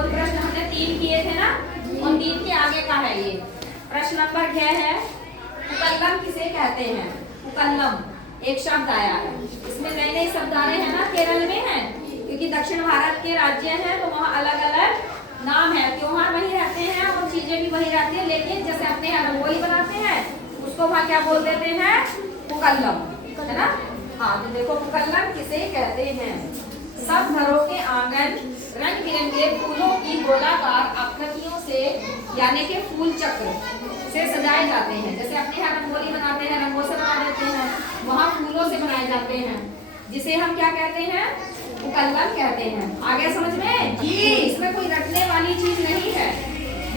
बोध प्रश्न हमने 3 किए थे ना, और 3 के आगे का है ये प्रश्न नंबर 6 है, पुकल्लम किसे कहते हैं। पुकल्लम एक शब्द आया है, इसमें नए नए शब्द आ रहे हैं ना, केरल में है क्योंकि दक्षिण भारत के राज्य हैं तो वहाँ अलग अलग नाम है, त्योहार वही रहते हैं और चीजें भी वही रहती है, लेकिन जैसे अपने यहाँ रंगोली बनाते हैं उसको वहाँ क्या बोल देते हैं, पुकल्लम, है ना। हाँ तो देखो पुकल्लम किसे कहते हैं। सब घरों के आंगन रंग बिरंगे फूलों की गोलाकार आकृतियों से यानी कि फूल चक्र से सजाए जाते हैं। जैसे अपने यहाँ रंगोली बनाते हैं, रंगों से बना देते हैं, वहाँ फूलों से बनाए जाते हैं, जिसे हम क्या कहते हैं, पुकल्लम कहते हैं। आगे समझ में जी। इसमें कोई रखने वाली चीज नहीं है,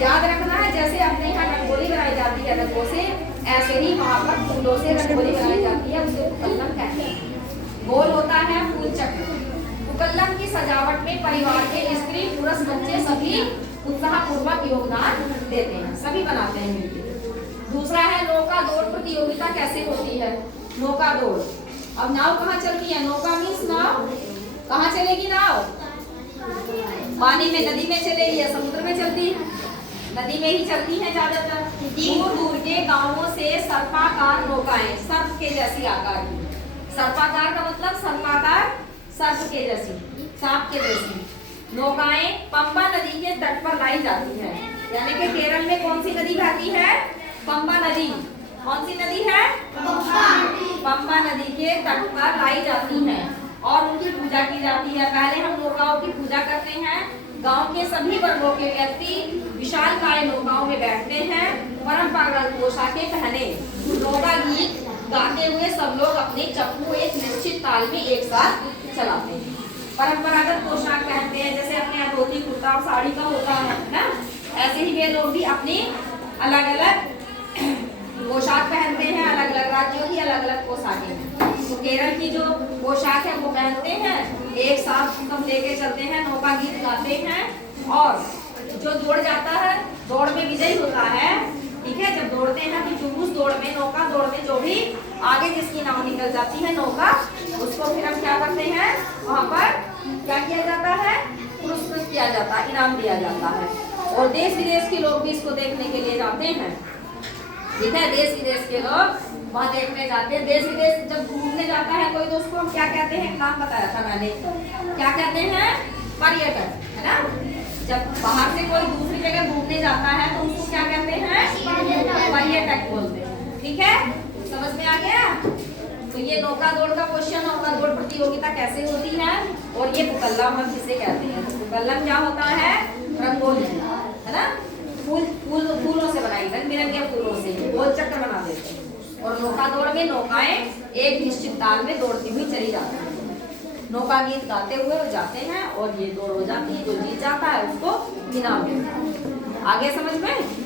याद रखना है। जैसे अपने यहाँ रंगोली बनाई जाती है रंगों से, ऐसे ही वहाँ पर फूलों से रंगोली बनाई जाती है, उसे पुकल्लम कहते हैं। गोल होता है फूल चक्र। पुकल्लम की सजावट में परिवार के स्त्री पुरुष बच्चे सभी उत्साहपूर्वक योगदान देते हैं, सभी बनाते हैं मिलकर। दूसरा है नौका दौड़ प्रतियोगिता कैसे होती है। नौका दौड़, अब नाव कहाँ चलती है, नौका मीन्स नाव, कहाँ चलेगी नाव, पानी में, नदी में चलेगी या समुद्र में चलती है, नदी में ही चलती है ज्यादातर। दूर दूर के गांवों से सर्पाकार नौकाएं, सर्प के जैसी आकार की, सर्पाकार का मतलब सर्पाकार, सर्प के जैसी, सांप के जैसी नौकाएं पंबा नदी के तट पर लाई जाती है। यानी कि केरल में कौन सी नदी बहती है, पंबा नदी। कौन सी नदी है, पंबा नदी के तट पर लाई जाती है और उनकी पूजा की जाती है। पहले हम नौकाओं की पूजा करते हैं। गांव के सभी वर्गों के व्यक्ति विशालकाय नौकाओं में बैठते हैं, परंपरागत पोशाकें पहने नौका गीत गाते हुए सब लोग अपने चप्पू एक निश्चित ताल में एक साथ चलाते हैं। परंपरागत पोशाक पहनते हैं, जैसे अपने यहाँ धोती कुर्ता और साड़ी का होता है ना, ऐसे ही वे लोग भी अपनी अलग अलग पोशाक पहनते हैं। अलग अलग राज्यों की अलग अलग पोशाकें हैं। तो केरल की जो पोशाक है वो पहनते हैं, एक साथ सब लेके चलते हैं, नौका गीत गाते हैं और जो दौड़ जाता है, दौड़ में विजयी होता है, ठीक है। जब दौड़ते हैं तो उस दौड़ में, नौका दौड़ में जो भी आगे जिसकी नाव निकल जाती है नौका, उसको फिर हम क्या करते हैं, वहाँ पर क्या किया जाता है, पुरस्कृत किया जाता है, इनाम दिया जाता है। और देश विदेश के लोग भी इसको देखने के लिए जाते हैं, ठीक है। देश विदेश के लोग वहाँ देखने जाते हैं। देश विदेश जब घूमने जाता है कोई तो उसको हम क्या कहते हैं, नाम बताया था मैंने, क्या कहते हैं, पर्यटक, है ना। जब बाहर से कोई दूसरी जगह घूमने जाता है तो उसको क्या कहते हैं, पर्यटक बोलते हैं, ठीक है। समझ में आ गया। तो ये नौका दौड़ का क्वेश्चन, नौका दौड़ प्रतियोगिता कैसे होती है और ये पुकल्लम हम किसे कहते हैं। तो पुकल्लम क्या होता है, रंगोली, है ना, फूलों से बनाई, रंग बिरंगे फूलों से गोल चक्र बना देते हैं। और नौका दौड़ में नौकाएं एक निश्चित ताल में दौड़ती हुई चली जाती है, नौका गीत गाते हुए वो जाते हैं और ये दौड़ हो जाती है, जो जीत जाता है उसको इनाम मिलता है। आगे समझ में।